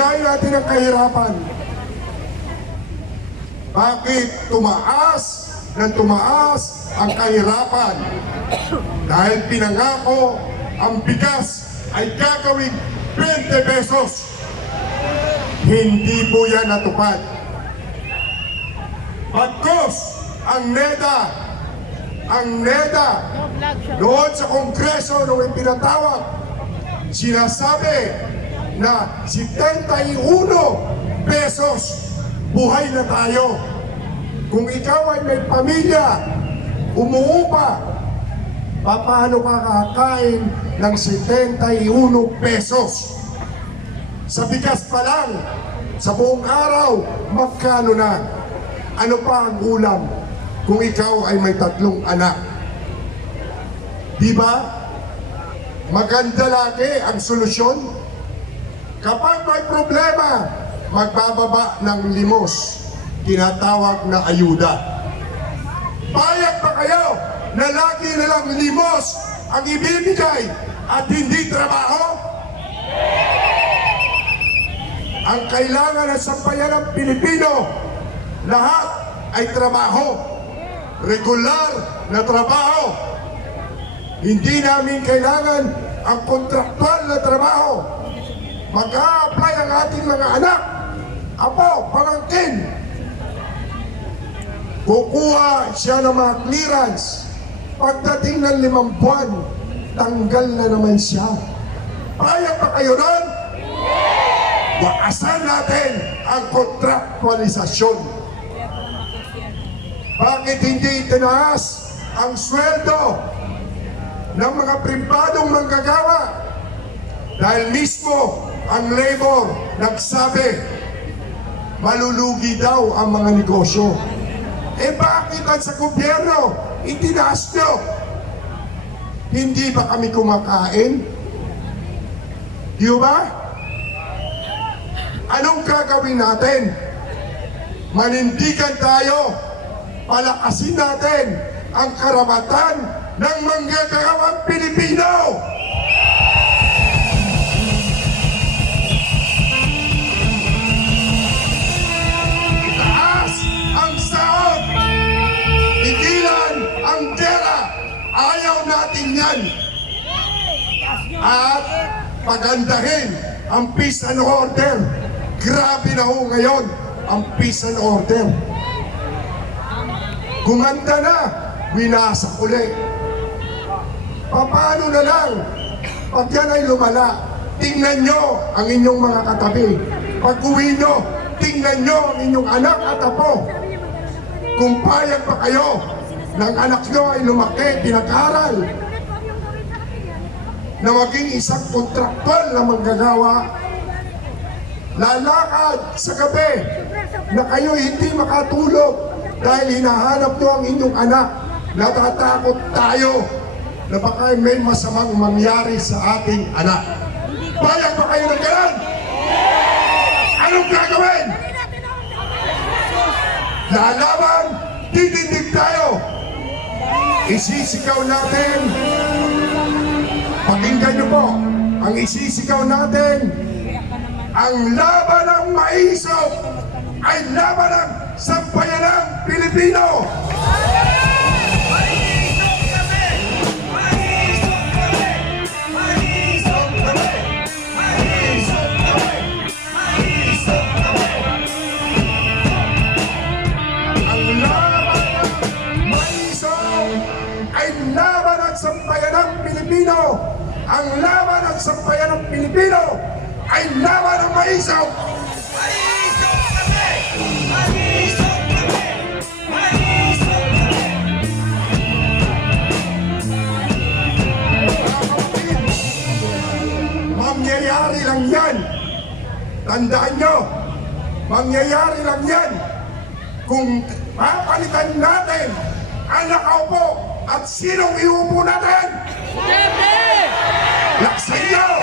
Unahin natin ang kahirapan. Bakit tumaas ng tumaas ang kahirapan? Dahil pinangako ang bigas ay gagawing 20 pesos. Hindi po yan natupad. Pagkos, ang NEDA, ang NEDA, noon sa Kongreso nung ipinatawag, sinasabi na 71 pesos buhay na tayo. Kung ikaw ay may pamilya, umuupa, paano ka kakain ng 71 pesos? Sa bigas pa lang, sa buong araw, magkano na? Ano pa ang ulam kung ikaw ay may tatlong anak? Di ba? Maganda lagi ang solusyon. Kapag may problema, magbababa ng limos, tinatawag na ayuda. Payag pa kayo na lagi na lang limos ang ibibigay at hindi trabaho? Ang kailangan ng sampayan ng Pilipino, lahat ay trabaho. Regular na trabaho. Hindi namin kailangan ang kontraktual na trabaho. Mag-a-apply ang ating mga anak. Apo, pamangkin. Kukuha siya ng mga clearance. Pagdating ng limang buwan, tanggal na naman siya. Payag pa kayo nun? Wakasan natin ang kontraktualisasyon. Bakit hindi itinaas ang sweldo ng mga pribadong manggagawa? Dahil mismo ang labor nagsabi, malulugi daw ang mga negosyo. Eh bakit ang sa gobyerno, itinaas nyo? Hindi ba kami kumakain? Di ba? Anong gagawin natin? Manindigan tayo. Palakasin natin ang karapatan ng manggagawang Pilipino. Itaas Ayaw natin yan. At pagandahin ang peace and order. Grabe na ho ngayon ang peace and order. Gumanda na, winasak uli. Paano na lang? Pag yan ay lumala, tingnan nyo ang inyong mga katabi. Pag uwi nyo, tingnan nyo ang inyong anak at apo. Kung payag pa kayo ng anak nyo ay lumaki, pinag-aral, na maging isang kontraktual na manggagawa, lalakad sa gabi na kayo hindi makatulog dahil hinahanap nyo ang inyong anak. Natatakot tayo na baka may masamang mangyari sa ating anak. Bayag ba kayo ng ganan? Anong gagawin? Lalaban, titindig tayo. Isisigaw natin Pakinggan niyo po, ang isisigaw natin, ang laban ng maisog ay laban ng sampayanang Pilipino. Sampayanang Pilipino. Ang laban ng sampayanang Pilipino ay laban ng maisog. Mga kapatid, Mangyayari lang yan. Tandaan nyo, mangyayari lang yan kung papalitan natin ang nakaupo at sinong iupo natin. Laksan nyo!